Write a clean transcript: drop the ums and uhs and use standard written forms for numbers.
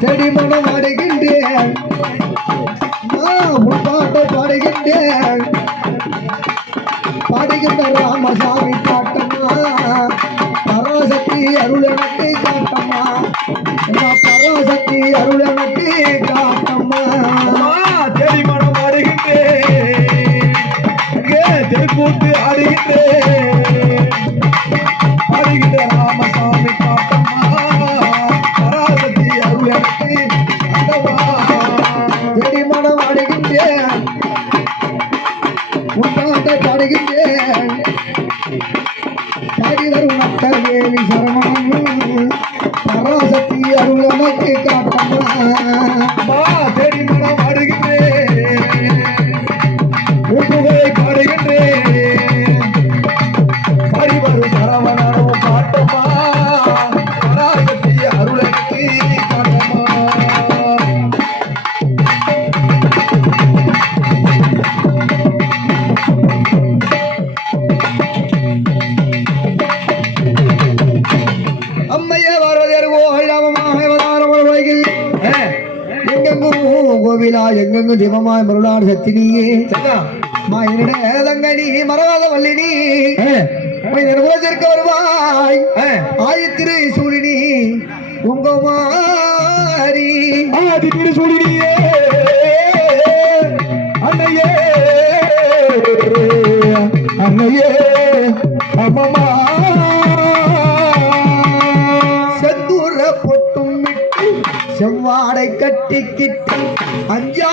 செடி மனம் அடைகின்றேன் பாட்டை பாடுகின்றேன் பாடுகின்ற ராமசாமி காட்டம்மா பராசக்தி அருள் எனக்கு காட்டம்மா பராசக்தி அருள் எனக்கு காட்டம்மா செடி மனம் ஆடுகின்றேன் தெருக்கூத்து ஆடுகின்றேன் ஆடுகின்ற ராமசாமி காட்டம்மா பராசக்தி அருள் எனக்கு செடி மனம் ஆடுகின்றேன் உண்டாட்டை பாடுகின்றேன் பாடி வரும் மக்களேவி சரணம் பராசக்தி அருள் எனக்கு காட்டம்மா செடி மனம் ஆடுகின்றேன் பாடுகின்றேன் பாடி வரும் சரவணனும் காட்டம்மா பராசக்தி அருள் எனக்கு காட்டம்மா கோவிலா எங்கெங்கு திவமாய் மருளான சத்தினியே தங்கனி மரவாத வல்லினி வருவாய் ஆயத்திரு சூழினி உங்கமாரி ஆதித்திரு சூழினியே அன்னையே அன்னையே அம்மம்மா செந்தூர பொட்டும் செவ்வாடை கட்டிக்கிட்டு அஞ்சா